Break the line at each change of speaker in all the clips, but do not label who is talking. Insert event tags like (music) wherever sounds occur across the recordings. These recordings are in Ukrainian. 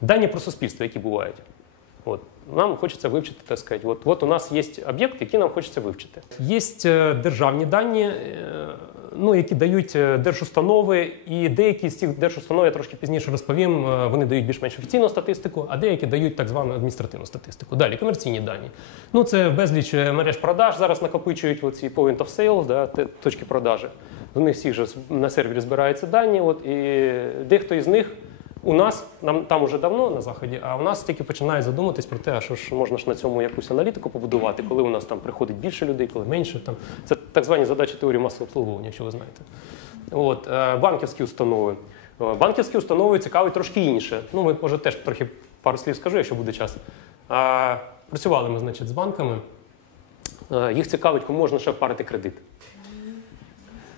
дані про суспільство, які бувають. От. Нам хочеться вивчити, так сказати. От, от у нас є об'єкт, який нам хочеться вивчити. Є е, державні дані, е, ну, які дають е, держустанови, і деякі з цих держустанов, я трошки пізніше розповім, вони дають більш-менш офіційну статистику, а деякі дають так звану адміністративну статистику. Далі комерційні дані. Ну, це безліч мереж продаж зараз накопичують оці point of sales, да, точки продажі. В них всіх же на сервері збираються дані, от, і дехто із них у нас нам там уже давно на заході, а у нас тільки починають задуматись про те, а що ж можна ж на цьому якусь аналітику побудувати, коли у нас там приходить більше людей, коли менше. Там це так звані задачі теорії масового обслуговування, якщо ви знаєте. От е, банківські установи. Е, Банківські установи цікавить трошки інше. Ну, ми може теж трохи пару слів скажу, якщо буде час. Працювали ми, значить, з банками. Е, Їх цікавить, кому можна ще впарити кредит.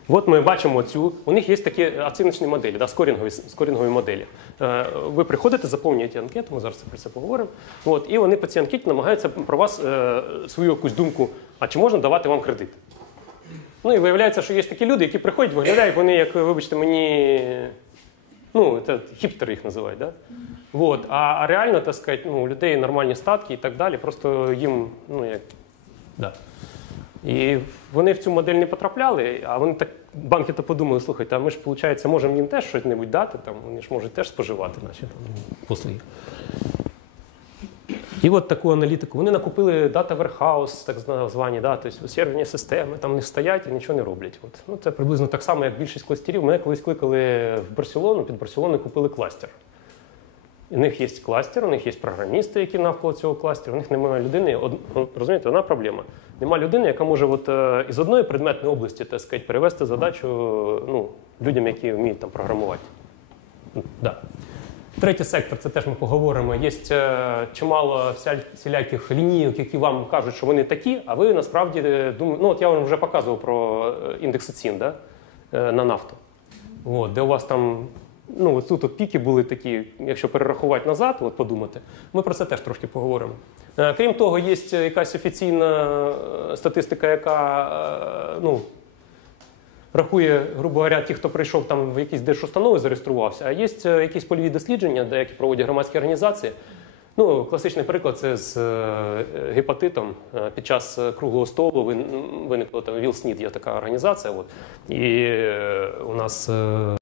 От ми бачимо цю. У них є такі оціночні моделі, да, скорінгові, скорінгові моделі. Е, ви приходите, заповнюєте анкету, ми зараз про це поговоримо. От, і вони по цій анкеті намагаються про вас е, свою якусь думку, а чи можна давати вам кредит. Ну і виявляється, що є такі люди, які приходять, виглядають вони, як, вибачте, мені. Ну, це хіпстери їх називають, да? Вот. А, а реально, так сказати, ну, у людей нормальні статки і так далі, просто їм, ну як. Да. І вони в цю модель не потрапляли, а вони так, банки то подумали, слухайте, а ми ж, виходить, можемо їм теж щось небудь дати, там, вони ж можуть теж споживати наші там, послуги. І от таку аналітику. Вони накупили дата warehouse, так звані, да, тобто серверні системи, там не стоять і нічого не роблять. От. Ну, це приблизно так само, як більшість кластерів. Мене колись кликали в Барселону, під Барселоною купили кластер. У них є кластер, у них є програмісти, які навколо цього кластеру, у них немає людини. Од... ну, Розумієте, одна проблема. Нема людини, яка може от, е, із одної предметної області так сказати, перевести задачу ну, людям, які вміють там програмувати. Да. Третій сектор, це теж ми поговоримо. Є е, чимало всіляких лінійок, які вам кажуть, що вони такі, а ви насправді е, думаєте, ну от я вам вже показував про індекси цін да? на нафту. От, де у вас там, ну тут от піки були такі, якщо перерахувати назад, от подумати, ми про це теж трошки поговоримо. Е, Крім того, є якась офіційна е, статистика, яка е, ну, рахує, грубо говоря, ті, хто прийшов там в якісь держустанови, зареєструвався, а є е, якісь польові дослідження, деякі проводять громадські організації. Ну, класичний приклад це з е, гепатитом. Е, Під час е, круглого столу вин- виникло там ВІЛ-СНІД, є така організація. От. І е, у нас, е,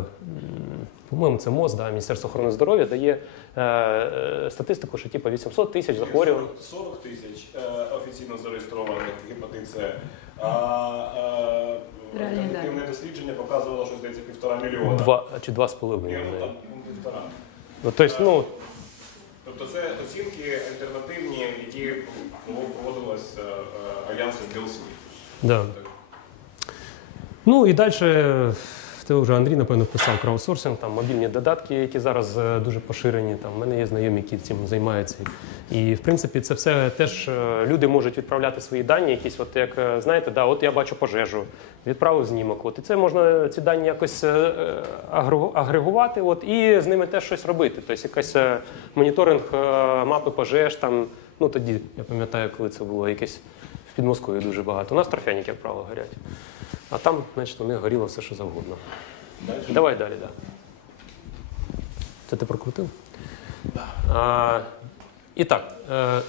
по-моєму, це МОЗ, да, Міністерство охорони здоров'я дає е, е, статистику, що типу 800 тисяч захворювань.
40, 40 тисяч е, офіційно зареєстрованих гепатит С. А е, альтернативне дослідження показувало, що здається півтора мільйона.
Два чи два з
Ні,
половиною.
ну, там, ну, півтора.
Ну, тобто, ну,
Тобто це оцінки альтернативні, які проводились е, е, альянсом Білсміт.
да. Ну і далі, це вже Андрій, напевно, писав краудсорсинг, там мобільні додатки, які зараз е, дуже поширені. Там, в мене є знайомі, які цим займаються. І в принципі, це все теж е, люди можуть відправляти свої дані, якісь, от як е, знаєте, да, от я бачу пожежу, відправив знімок. От, і це можна ці дані якось агрегу- агрегувати от, і з ними теж щось робити. Тобто якийсь е, моніторинг мапи пожеж, там, ну тоді, я пам'ятаю, коли це було якесь в Підмосков'ї дуже багато. У нас торфяники, як правило, горять. А там, значить, у них горіло все, що завгодно. Давай далі, так. Да. Це ти прокрутив? А, і так. Е,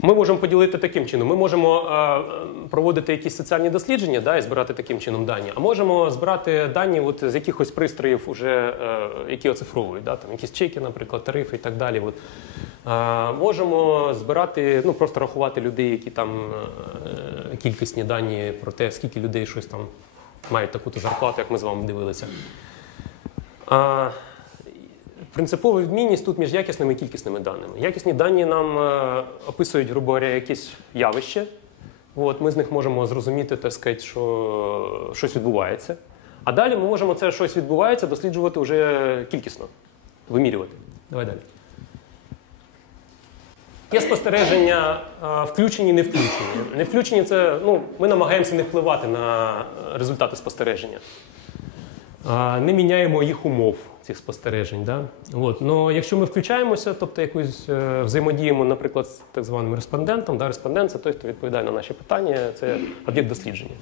ми можемо поділити таким чином. Ми можемо е, проводити якісь соціальні дослідження да, і збирати таким чином дані, а можемо збирати дані от, з якихось пристроїв, уже, е, які оцифровують, да, там, якісь чеки, наприклад, тарифи і так далі. От. Е, можемо збирати, ну просто рахувати людей, які там кількісні дані про те, скільки людей щось там мають таку-то зарплату, як ми з вами дивилися. А, Принципова відмінність тут між якісними і кількісними даними. Якісні дані нам е, описують, грубо говоря, якісь явище. От, ми з них можемо зрозуміти, так сказати, що щось відбувається. А далі ми можемо це щось відбувається досліджувати вже кількісно, вимірювати. Давай далі. Є спостереження включені, не включені. Не включені це ну, ми намагаємося не впливати на е, результати спостереження. Не міняємо їх умов цих спостережень. Да? От. Но якщо ми включаємося, тобто якусь е, взаємодіємо, наприклад, з так званим респондентом, да? респондент це той, хто відповідає на наші питання, це об'єкт дослідження.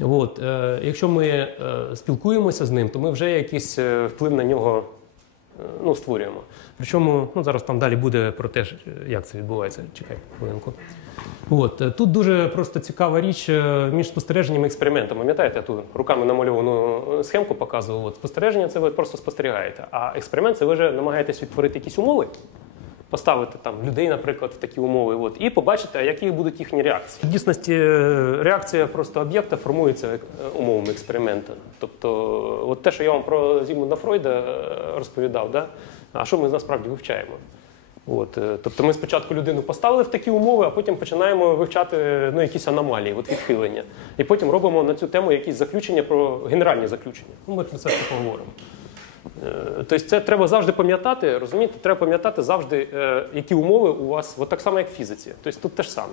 От. Е, Якщо ми спілкуємося з ним, то ми вже якийсь вплив на нього ну, створюємо. Причому ну, зараз там далі буде про те, як це відбувається. Чекай хвилинку. От е, тут дуже просто цікава річ е, між спостереженням і експериментом. Пам'ятаєте, я тут руками намальовану е, схемку показував. От спостереження це ви просто спостерігаєте, а експеримент це ви вже намагаєтесь відтворити якісь умови, поставити там людей, наприклад, в такі умови, от, і побачити, які будуть їхні реакції. В дійсності е, реакція просто об'єкта формується е, умовами експерименту. Тобто, от те, що я вам про Зігмунда Фройда е, розповідав, да? а що ми насправді вивчаємо? От, тобто ми спочатку людину поставили в такі умови, а потім починаємо вивчати ну, якісь аномалії, от відхилення. І потім робимо на цю тему якісь заключення про генеральні заключення. Ну, ми про це поговоримо. Тобто це треба завжди пам'ятати, розумієте? Треба пам'ятати завжди, е, які умови у вас, от так само, як в фізиці. Тобто тут те ж саме.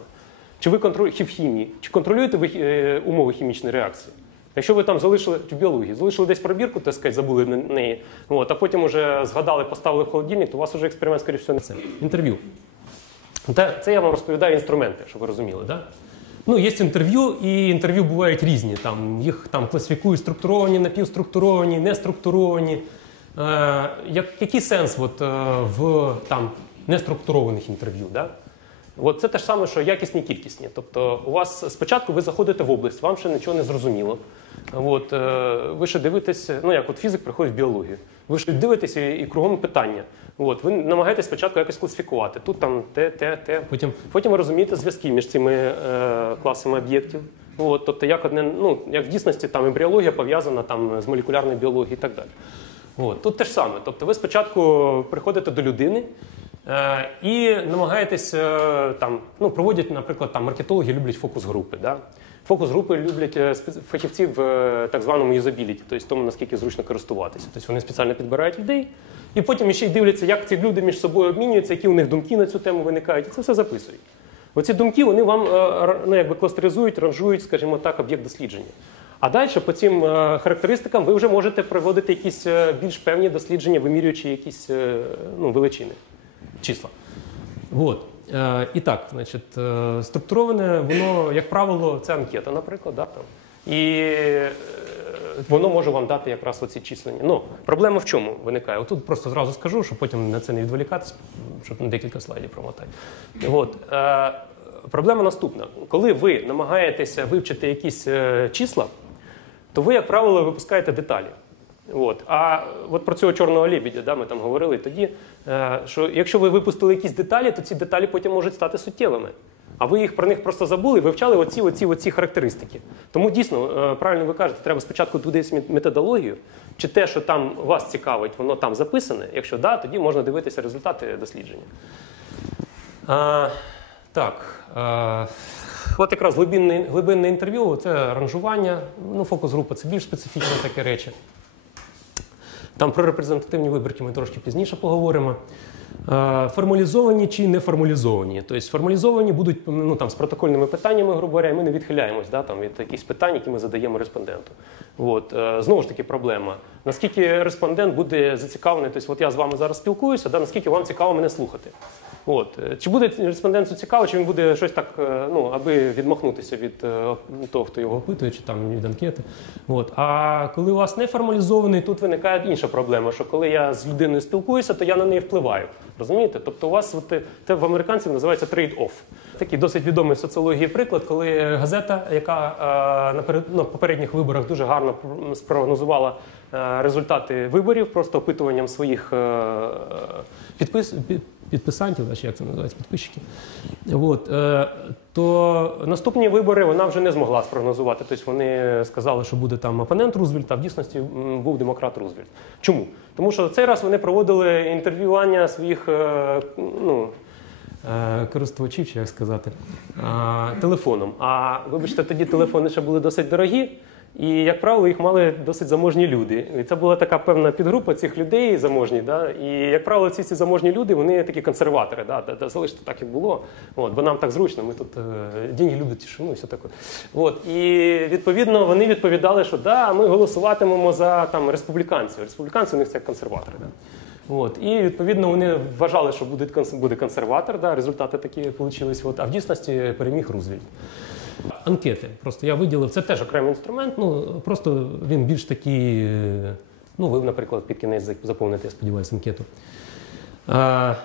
Чи ви контролюєте в хімії, чи контролюєте ви е, умови хімічної реакції? Якщо ви там залишили в біології, залишили десь пробірку, так сказати, забули на неї, от, а потім вже згадали, поставили в холодильник, то у вас вже експеримент, скоріше всього, не це. Інтерв'ю. Те- Це я вам розповідаю інструменти, щоб ви розуміли. Да? Ну, є інтерв'ю, і інтерв'ю бувають різні. Там, їх там класифікують структуровані, напівструктуровані, неструктуровані. Е, який сенс от, е, в там, неструктурованих інтерв'ю? Да? От це те ж саме, що якісні, кількісні. Тобто, у вас спочатку ви заходите в область, вам ще нічого не зрозуміло. От, е, ви ще дивитесь, ну як от фізик приходить в біологію. Ви ж дивитесь і, і кругом питання. От, ви намагаєтесь спочатку якось класифікувати. Тут там те, те, те. Потім, потім ви розумієте зв'язки між цими е, класами об'єктів. От, тобто, як одне, ну, як в дійсності там ембріологія пов'язана там, з молекулярною біологією і так далі. От, тут те ж саме. Тобто ви спочатку приходите до людини е, і намагаєтесь е, там, ну, проводять, наприклад, там маркетологи люблять фокус-групи. Да? Фокус-групи люблять е, спец- фахівці в е, так званому юзабіліті, тобто тому, наскільки зручно користуватися. Тобто вони спеціально підбирають людей, і потім ще й дивляться, як ці люди між собою обмінюються, які у них думки на цю тему виникають, і це все записують. Оці думки вони вам е, ну, якби кластеризують, ранжують, скажімо так, об'єкт дослідження. А далі по цим е, характеристикам ви вже можете проводити якісь е, більш певні дослідження, вимірюючи якісь е, ну, величини, числа. От. І так, значить, структуроване, воно, як правило, це анкета, наприклад, да, там. і воно може вам дати якраз оці числення. Ну, проблема в чому виникає? Отут просто зразу скажу, щоб потім на це не відволікатись, щоб на декілька слайдів промотати. От. Проблема наступна: коли ви намагаєтеся вивчити якісь числа, то ви, як правило, випускаєте деталі. От. А от про цього чорного лебідя, да, ми там говорили тоді, е, що якщо ви випустили якісь деталі, то ці деталі потім можуть стати суттєвими. А ви їх про них просто забули, і вивчали оці, оці, оці характеристики. Тому дійсно, е, правильно ви кажете, треба спочатку мет- методологію, чи те, що там вас цікавить, воно там записане. Якщо да, тоді можна дивитися результати дослідження. Так. е, от якраз глибинне, глибинне інтерв'ю це ранжування. Ну, фокус групи це більш специфічні такі речі. Там про репрезентативні вибірки ми трошки пізніше поговоримо. Е, Формалізовані чи не формалізовані. Тобто формалізовані будуть ну, там, з протокольними питаннями, грубо говоря, і ми не відхиляємось да, там, від якихось питань, які ми задаємо респонденту. От. е, Знову ж таки, проблема. Наскільки респондент буде зацікавлений, тобто, от я з вами зараз спілкуюся, да, наскільки вам цікаво мене слухати. От. е, Чи буде респонденту цікаво, чи він буде щось так, ну, аби відмахнутися від того, хто його опитує, чи там від анкети. От. А коли у вас не формалізований, тут виникає інша проблема, що коли я з людиною спілкуюся, то я на неї впливаю. Розумієте? Тобто у вас те це в американців називається трейд-офф. Такий досить відомий в соціології приклад, коли газета, яка е, на, на попередніх виборах дуже гарно спрогнозувала результати виборів, просто опитуванням своїх е, підпис, підписантів, як це називається, підписчиків. От, е, то наступні вибори вона вже не змогла спрогнозувати. Тобто вони сказали, що буде там опонент Рузвельта, а в дійсності був демократ Рузвельт. Чому? Тому що цей раз вони проводили інтерв'ювання своїх е, ну, е, користувачів, чи як сказати, телефоном. А вибачте, тоді телефони ще були досить дорогі. І, як правило, їх мали досить заможні люди. І це була така певна підгрупа цих людей заможні. Да? І, як правило, ці, ці заможні люди, вони такі консерватори. Да? Да, залиште так, як було. От, бо нам так зручно, ми тут е, деньги люблять тишину і все таке. От, і відповідно вони відповідали, що да, ми голосуватимемо за там, республіканців. Республіканці у них це консерватори. Да? От, і відповідно вони вважали, що буде, консерватор. Да? Результати такі вийшли. А в дійсності переміг Рузвельт. Анкети. Просто я виділив це теж окремий інструмент. Ну просто він більш такий Ну, ви, наприклад, під кінець заповните, я сподіваюся, анкету. Е,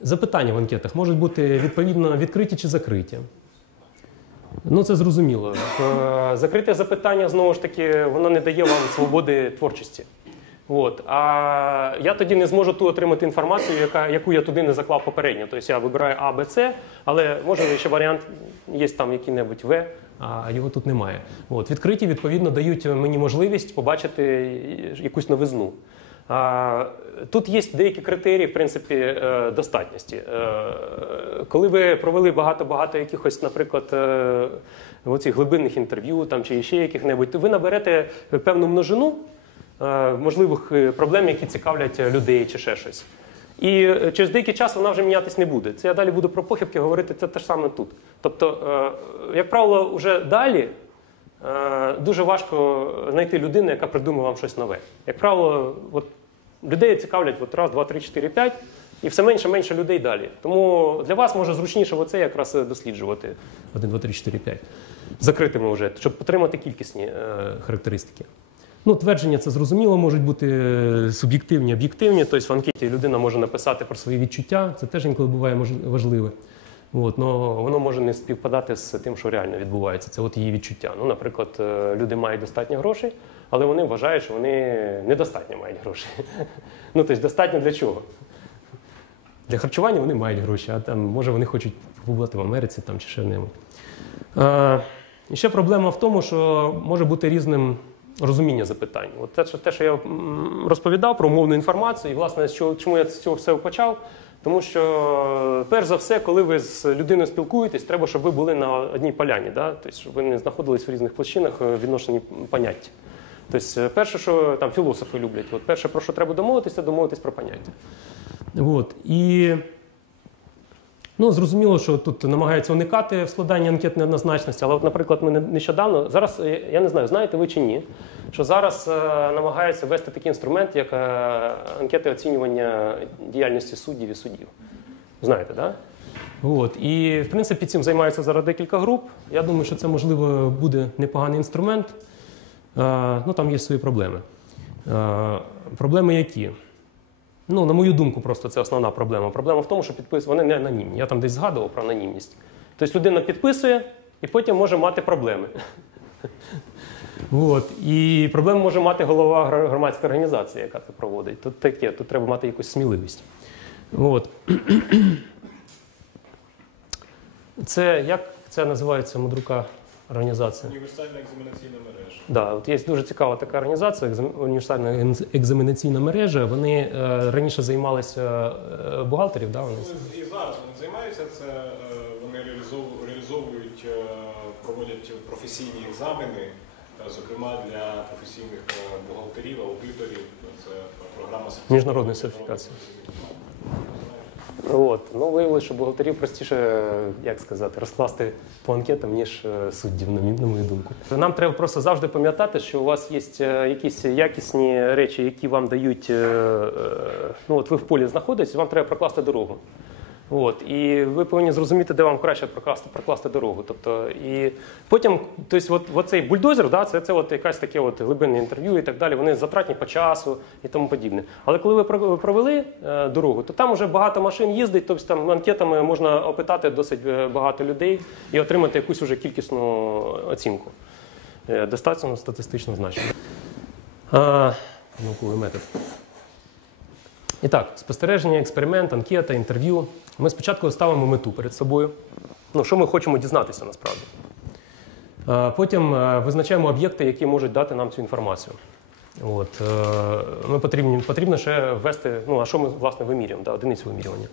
Запитання в анкетах можуть бути відповідно відкриті чи закриті. Ну, це зрозуміло. Е, Закрите запитання, знову ж таки, воно не дає вам свободи творчості. От. А я тоді не зможу ту отримати інформацію, яка, яку я туди не заклав попередньо. Тобто я вибираю А, Б, С, але може ще варіант є там який-небудь В, а його тут немає. От. Відкриті, відповідно, дають мені можливість побачити якусь новизну. Тут є деякі критерії, в принципі, е, достатності. Е, Коли ви провели багато-багато якихось, наприклад, е, оцих глибинних інтерв'ю там, чи ще яких-небудь, то ви наберете певну множину можливих е, проблем, які цікавлять людей чи ще щось. І е, через деякий час вона вже мінятись не буде. Це я далі буду про похибки говорити, це те ж саме тут. Тобто, е, як правило, вже далі е, дуже важко знайти людину, яка придумає вам щось нове. Як правило, от, людей цікавлять от раз, два, три, чотири, п'ять, і все менше менше людей далі. Тому для вас може зручніше оце якраз досліджувати 1, 2, 3, 4, 5. Закритими вже, щоб отримати кількісні е, характеристики. Ну, твердження це зрозуміло, можуть бути е, суб'єктивні, об'єктивні. Тобто в анкеті людина може написати про свої відчуття, це теж інколи буває важливе. От, но воно може не співпадати з тим, що реально відбувається. Це от її відчуття. Ну, наприклад, е, люди мають достатньо грошей, але вони вважають, що вони недостатньо мають грошей. (laughs) Ну, тобто, достатньо для чого? Для харчування вони мають гроші, а там, може, вони хочуть побувати в Америці там, чи ще в-небудь. Е, і ще проблема в тому, що може бути різним розуміння запитань. От те, що, те, що я розповідав про мовну інформацію, і власне, що, чому я з цього все почав. Тому що, перш за все, коли ви з людиною спілкуєтесь, треба, щоб ви були на одній поляні, да? тобто, щоб ви не знаходились в різних площинах е, в відношенні поняття. Тобто, е, перше, що там філософи люблять, от перше, про що треба домовитися, домовитись про поняття. От. І Ну, зрозуміло, що тут намагаються уникати в складанні анкет неоднозначності, але, от, наприклад, ми не- нещодавно, зараз, е, я не знаю, знаєте ви чи ні, що зараз е, намагаються ввести такий інструмент, як е, анкети оцінювання діяльності суддів і суддів. Знаєте, так? Да? От. І, в принципі, цим займаються зараз декілька груп. Я думаю, що це, можливо, буде непоганий інструмент. Ну, там є свої проблеми. Проблеми які? Ну, на мою думку, просто це основна проблема. Проблема в тому, що підпис... вони не анонімні. Я там десь згадував про анонімність. Тобто людина підписує і потім може мати проблеми. От. І проблему може мати голова громадської організації, яка це проводить. Тут таке, тут треба мати якусь сміливість. От. Це як це називається мудрука організація?
Універсальна екзаменаційна мережа.
Да, от є дуже цікава така організація, універсальна екз- екзаменаційна мережа. Вони е, раніше займалися е, бухгалтерів, да, вони
Ну, І зараз вони займаються це, е, вони реалізовують, реалізовують е, проводять професійні екзамени, е, зокрема для професійних бухгалтерів, аудиторів. Це програма.
Міжнародної сертифікації. От. Ну, виявилося, що бухгалтерів простіше, як сказати, розкласти по анкетам, ніж е, суддів, на мою думку. Нам треба просто завжди пам'ятати, що у вас є е, якісь якісні речі, які вам дають. е, Ну, от ви в полі знаходитесь, вам треба прокласти дорогу. От, і ви повинні зрозуміти, де вам краще прокласти, прокласти дорогу. Тобто, і потім, тобто, от, от цей бульдозер, да, це, це от якась таке от глибинне інтерв'ю і так далі. Вони затратні по часу і тому подібне. Але коли ви провели е, дорогу, то там вже багато машин їздить, тобто там анкетами можна опитати досить е, багато людей і отримати якусь уже кількісну оцінку. Е, достатньо статистично значно. Науковий метод. І так, спостереження, експеримент, анкета, інтерв'ю. Ми спочатку ставимо мету перед собою. Ну, що ми хочемо дізнатися насправді. Потім е, визначаємо об'єкти, які можуть дати нам цю інформацію. От, е, ми потрібні, потрібно ще ввести, ну а що ми власне вимірюємо, да, одиницю вимірювання.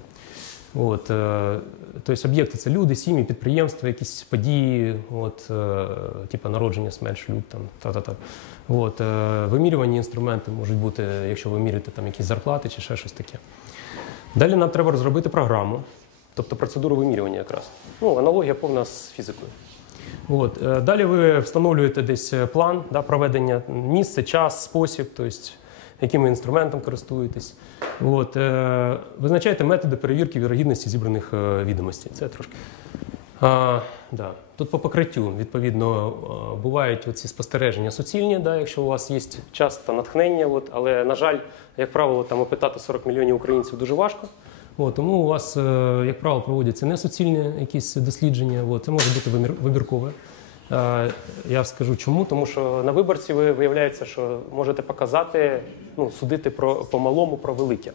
От, е, тобто об'єкти це люди, сім'ї, підприємства, якісь події, от, е, типу народження, смерть, шлюб, там, та-та-та. От, е, вимірювані інструменти можуть бути, якщо ви міряєте там якісь зарплати чи ще щось таке. Далі нам треба розробити програму, тобто процедуру вимірювання якраз. Ну, аналогія повна з фізикою. От. е, Далі ви встановлюєте десь е, план да, проведення, місце, час, спосіб, тобто яким інструментом користуєтесь. От. е, Визначаєте методи перевірки вірогідності зібраних відомостей. Це трошки. А, да. Тут по покриттю, відповідно, е, бувають ці спостереження суцільні, да, якщо у вас є час та натхнення. От, але, на жаль, як правило, там опитати 40 мільйонів українців дуже важко. От, тому у вас, е, як правило, проводяться не суцільні якісь дослідження. От, це може бути вибіркове. Е, Я скажу чому, тому що на виборці ви виявляється, що можете показати, ну, судити про по малому про велике.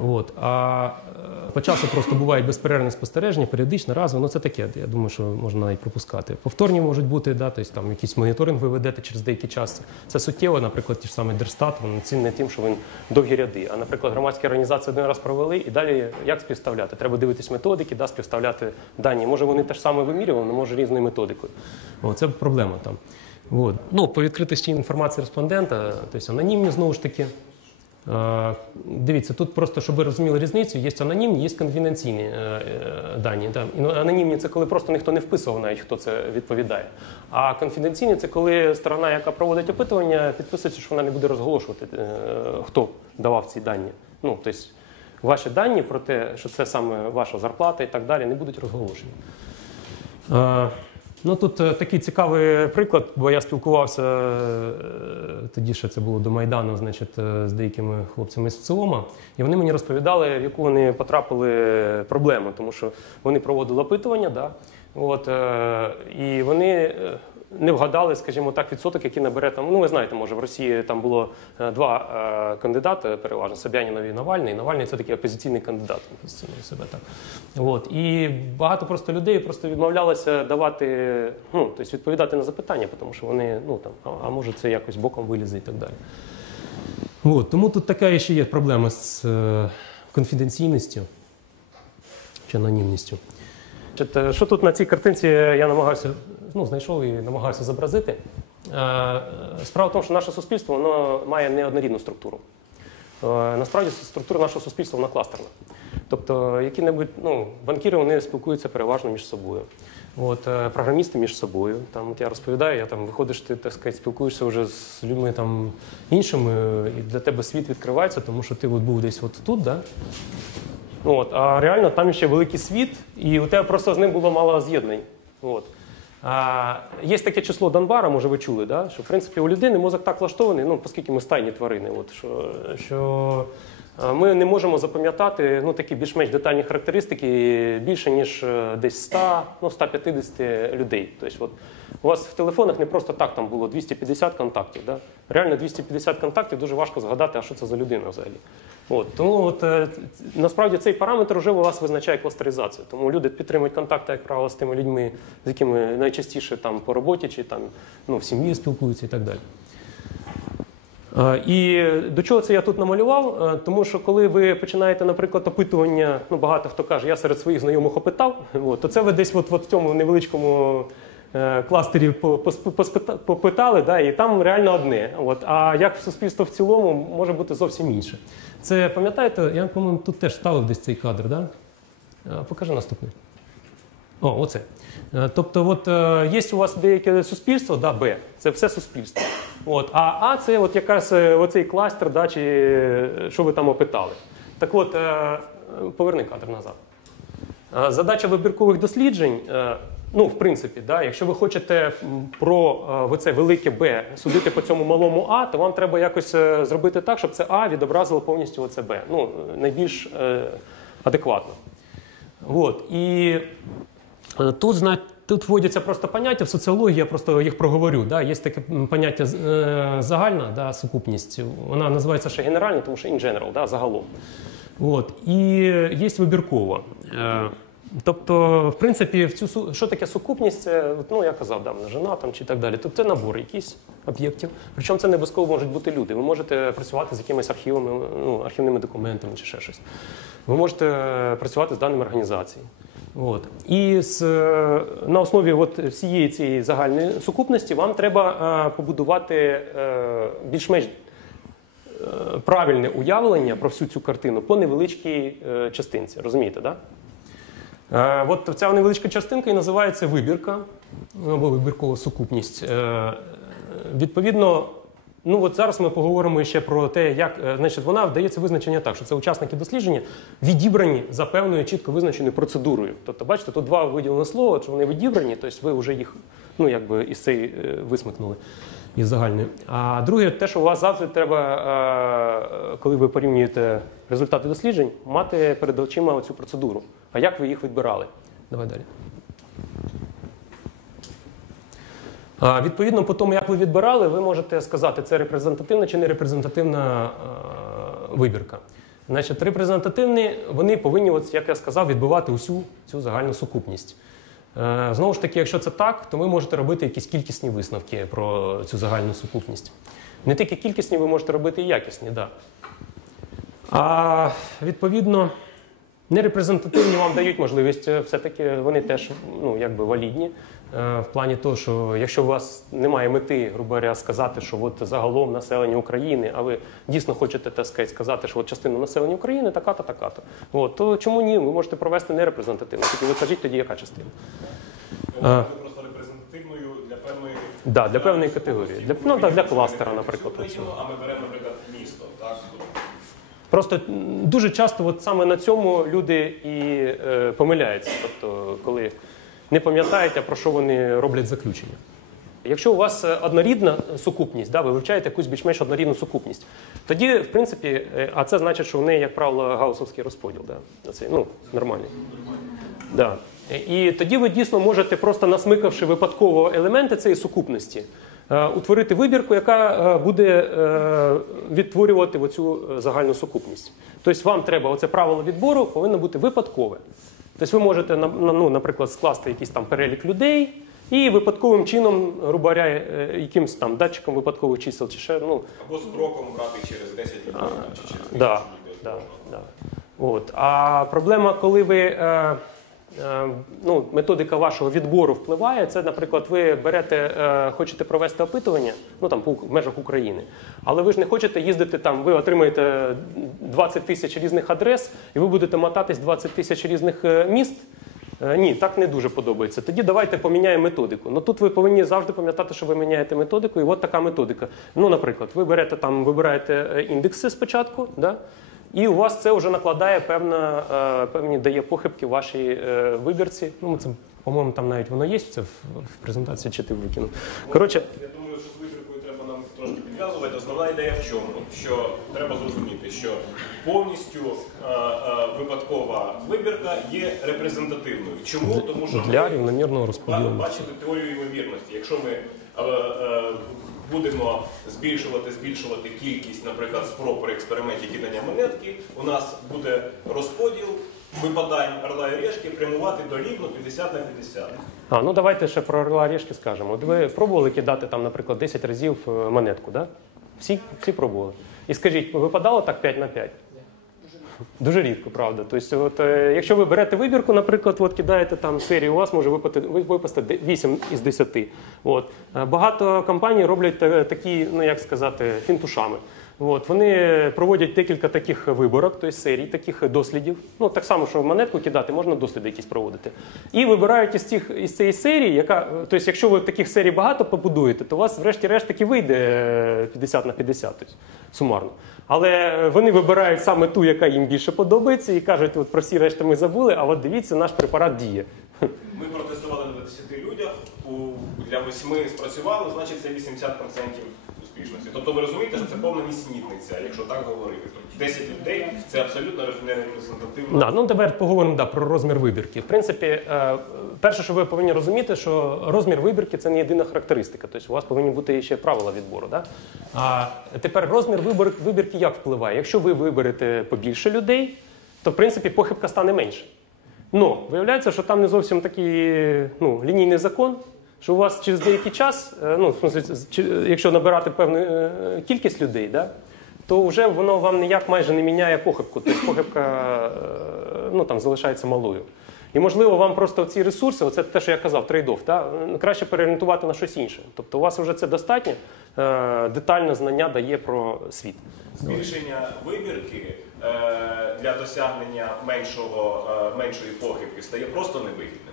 От. А е, по часу просто бувають безперервні спостереження, періодично, разово. Ну це таке. Я думаю, що можна навіть пропускати. Повторні можуть бути, да, тобто там якийсь моніторинг ви ведете через деякий час. Це суттєво, наприклад, ті ж самі Держстат, він цінний тим, що він довгі ряди. А наприклад, громадські організації один раз провели і далі як співставляти? Треба дивитись методики, да, співставляти дані. Може вони теж саме вимірювали, може різною методикою. О, це проблема там. От. Ну, по відкритості інформації респондента, тобто анонімні знову ж таки. Е, Дивіться, тут просто, щоб ви розуміли різницю, є анонімні, є конфіденційні е, е, дані. Ну, Анонімні це коли просто ніхто не вписував навіть, хто це відповідає. А конфіденційні це коли сторона, яка проводить опитування, підписується, що вона не буде розголошувати, хто давав ці дані. Ну, тобто, ваші дані про те, що це саме ваша зарплата і так далі, не будуть розголошені. Ну тут е, такий цікавий приклад, бо я спілкувався е, тоді, ще це було до Майдану, значить, е, з деякими хлопцями з ЦИОМа, і вони мені розповідали, в яку вони потрапили проблему, тому що вони проводили опитування, да, от, і вони не вгадали, скажімо так, відсоток, який набере там. Ну, ви знаєте, може, в Росії там було е, два е, кандидати, переважно Собянінов і Навальний. Навальний це такий опозиційний кандидат, себе так. От. І багато просто людей просто відмовлялося давати, ну, тобто відповідати на запитання, тому що вони, ну там, а, а може це якось боком вилізе і так далі. От. Тому тут така ще є проблема з е, конфіденційністю чи анонімністю. Е, Що тут на цій картинці я намагався, ну, знайшов і намагався зобразити. Е, Справа в тому, що наше суспільство воно має неоднорідну структуру. Е, Насправді структура нашого суспільства вона кластерна. Тобто, які-небудь ну, банкіри вони спілкуються переважно між собою. От, е, програмісти між собою. Там, от я розповідаю, я там виходиш, ти так сказати, спілкуєшся вже з людьми там, іншими, і для тебе світ відкривається, тому що ти от був десь от тут, да? От, а реально там ще великий світ, і у тебе просто з ним було мало з'єднань. Є таке число Донбара, може ви чули, да? що в принципі у людини мозок так влаштований, ну, оскільки ми стайні тварини, от, що, що ми не можемо запам'ятати ну, такі більш-менш детальні характеристики більше, ніж е, десь 100, ну, 150 людей. Тобто, от, у вас в телефонах не просто так там було 250 контактів. Да? Реально 250 контактів дуже важко згадати, а що це за людина взагалі. От, тому от, е, насправді цей параметр вже у вас визначає кластеризацію. Тому люди підтримують контакти, як правило, з тими людьми, з якими найчастіше там по роботі чи там ну, в сім'ї спілкуються і так далі. Е, І до чого це я тут намалював? Е, Тому що коли ви починаєте, наприклад, опитування, ну багато хто каже, я серед своїх знайомих опитав, (laughs) от, то це ви десь от, от в цьому невеличкому е, кластері по- пос- поспита- попитали, да, і там реально одне. От, а як суспільство в цілому може бути зовсім інше. Це пам'ятаєте, я, по-моєму, тут теж ставив десь цей кадр, да? Е, Покажи наступний. О, оце. Е, Тобто, от є у вас деяке суспільство, да, Б, це все суспільство. От, а А це от якраз оцей кластер, да, чи що ви там опитали. Так от, поверни кадр назад. Задача вибіркових досліджень, ну, в принципі, да, якщо ви хочете про е, оце велике Б судити по цьому малому А, то вам треба якось е, зробити так, щоб це А відобразило повністю оце Б. Ну, найбільш е, адекватно. От. І Е, Тут, зна- тут вводяться просто поняття в соціології, я просто їх проговорю. Да? Є таке поняття е, загальна да, сукупність. Вона називається ще генеральна, тому що in general, да, загалом. От. І є вибіркова. Е, Тобто, в принципі, в цю що таке сукупність? Це, ну я казав, да, множина там чи так далі. Тобто це набор якийсь об'єктів. Причому це не обов'язково можуть бути люди. Ви можете працювати з якимись архівами, ну, архівними документами чи ще щось. Ви можете е, працювати з даними організації. От. І з, е, на основі от всієї цієї загальної сукупності вам треба е, побудувати більш-менш правильне уявлення про всю цю картину по невеличкій частинці. Розумієте, так? Да? Е, от ця невеличка частинка і називається вибірка або вибіркова сукупність. Е, відповідно, Ну от зараз ми поговоримо ще про те, як е, значить, вона вдається визначення так, що це учасники дослідження відібрані за певною чітко визначеною процедурою. Тобто, бачите, тут два виділені слова, що вони відібрані, тобто ви вже їх ну якби із цієї висмикнули із загальної. А друге, те, що у вас завжди треба, е, коли ви порівнюєте результати досліджень, мати перед очима цю процедуру. А як ви їх відбирали? Давай далі. Відповідно, по тому, як ви відбирали, ви можете сказати, це репрезентативна чи не репрезентативна е, вибірка. Значить, репрезентативні вони повинні, як я сказав, відбивати усю цю загальну сукупність. Е, Знову ж таки, якщо це так, то ви можете робити якісь кількісні висновки про цю загальну сукупність. Не тільки кількісні, ви можете робити і якісні, так. Да. А відповідно, нерепрезентативні вам дають можливість, е, все-таки вони теж ну, якби валідні. е, В плані того, що якщо у вас немає мети, грубо говоря, сказати, що от загалом населення України, а ви дійсно хочете так сказати, сказати, що от частина населення України така-то, така-то, от, то чому ні? Ви можете провести нерепрезентативно. Тільки ви кажіть тоді, яка частина.
Вона просто репрезентативною для певної
Да, для певної категорії. Для, ну, так, для кластера, наприклад.
А ми беремо, наприклад?
Просто дуже часто от саме на цьому люди і е, помиляються. Тобто, коли не пам'ятають, а про що вони роблять заключення. Якщо у вас е, однорідна сукупність, да, ви вивчаєте якусь більш-менш однорідну сукупність, тоді, в принципі, е, а це значить, що в неї, як правило, гаусовський розподіл. Да, це, ну, нормальний. Да. І тоді ви дійсно можете, просто насмикавши випадково елементи цієї сукупності, утворити вибірку, яка е, буде е, відтворювати оцю е, загальну сукупність. Тобто вам треба оце правило відбору повинно бути випадкове. Тобто ви можете, ну, наприклад, скласти якийсь там перелік людей і випадковим чином, грубо говоря, е, якимось там датчиком випадкових чисел чи ще, ну,
Або з кроком брати через 10 людей там, чи через 1000
Да,
людей.
да, да. От. А проблема, коли ви. Е, е, ну, методика вашого відбору впливає. Це, наприклад, ви берете, е, хочете провести опитування, ну там в межах України, але ви ж не хочете їздити там, ви отримаєте 20 тисяч різних адрес, і ви будете мотатись 20 тисяч різних е, міст. Е, Ні, так не дуже подобається. Тоді давайте поміняємо методику. Ну тут ви повинні завжди пам'ятати, що ви міняєте методику, і от така методика. Ну, наприклад, ви берете там, вибираєте е, індекси спочатку, да? І у вас це вже накладає певна, е, певні дає похибки вашій е, вибірці. Ну, це, по-моєму, там навіть воно є це в, в презентації, чи ти викинув. Коротше,
Я думаю, що з вибіркою треба нам трошки підв'язувати. Основна ідея в чому? Що треба зрозуміти, що повністю е, е, випадкова вибірка є репрезентативною. Чому? Тому що
для
ми
рівномірного розподілу.
бачили теорію ймовірності. Якщо ми е, е, будемо збільшувати, збільшувати кількість, наприклад, спроб при експерименті кидання монетки, у нас буде розподіл випадань орла і решки прямувати до рівно 50 на 50.
А, ну давайте ще про орла ріжки скажемо. От ви пробували кидати там, наприклад, 10 разів е, монетку, да? Всі, всі пробували. І скажіть, випадало так 5 на 5? Дуже рідко, правда. Тобто, от, е, якщо ви берете вибірку, наприклад, от, кидаєте там серію, у вас може випасти, ви- випасти де- 8 із 10. От. Е, Багато компаній роблять та- такі, ну як сказати, фінтушами. От. Вони проводять декілька таких виборок, тобто серій, таких дослідів. Ну, так само, що монетку кидати, можна досліди якісь проводити. І вибирають із, цих, із цієї серії, яка, е, тобто, якщо ви таких серій багато побудуєте, то у вас врешті-решт таки вийде е, 50 на 50, тобто, сумарно. Але е, вони вибирають саме ту, яка їм більше подобається, і кажуть, от про всі решти ми забули, а от дивіться, наш препарат діє.
Ми протестували на 10 людях, для 8 спрацювало, значить це 80% успішності. Тобто ви розумієте, що це повна нісенітниця, якщо так говорити. Тобто 10 людей це абсолютно не репрезентативно.
Да, ну тепер поговоримо да, про розмір вибірки. В принципі, е, перше, що ви повинні розуміти, що розмір вибірки це не єдина характеристика. Тобто у вас повинні бути ще правила відбору. Да? А тепер розмір вибор, вибірки як впливає? Якщо ви виберете побільше людей, то в принципі похибка стане менше. Ну, виявляється, що там не зовсім такий ну, лінійний закон, що у вас через деякий час, е, ну, в смысле, якщо набирати певну е, кількість людей, да, то вже воно вам ніяк майже не міняє похибку. Тобто похибка е, ну, там, залишається малою. І можливо, вам просто ці ресурси, оце те, що я казав, трейдов, да, краще переорієнтувати на щось інше. Тобто у вас вже це достатньо, детальне знання дає про світ.
Збільшення вибірки для досягнення меншого, меншої похибки стає просто невигідним.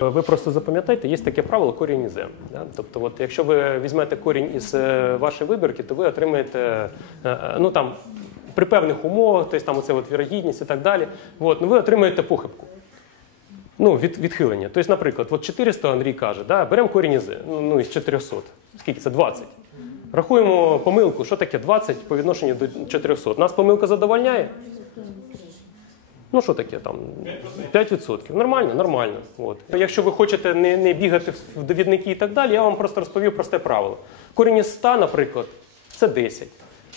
Ви просто запам'ятайте, є таке правило корінь із m. Да? Тобто, от, якщо ви візьмете корінь із е, вашої вибірки, то ви отримаєте е, е, ну, там, при певних умовах, тобто там оце от вірогідність і так далі, от, ну, ви отримаєте похибку. Ну, від, відхилення. Тобто, наприклад, от 400 Андрій каже, да, беремо корінь із, ну, із 400. Скільки це? 20. Рахуємо помилку, що таке 20 по відношенню до 400. Нас помилка задовольняє? Ну, що таке там? 5%. Нормально, нормально. От. Якщо ви хочете не, не бігати в довідники і так далі, я вам просто розповів просте правило. Корінь із 100, наприклад, це 10.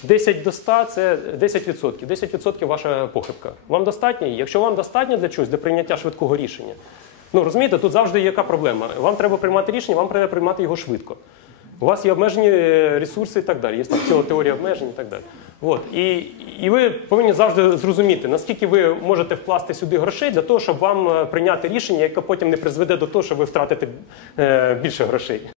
10 до 100 це 10%. 10% ваша похибка. Вам достатньо? Якщо вам достатньо для чогось, для прийняття швидкого рішення, ну розумієте, тут завжди є яка проблема. Вам треба приймати рішення, вам треба приймати його швидко. У вас є обмежені е, ресурси і так далі. Є там ціла теорія обмежень і так далі. От. І, і ви повинні завжди зрозуміти, наскільки ви можете вкласти сюди грошей для того, щоб вам е, прийняти рішення, яке потім не призведе до того, що ви втратите е, більше грошей.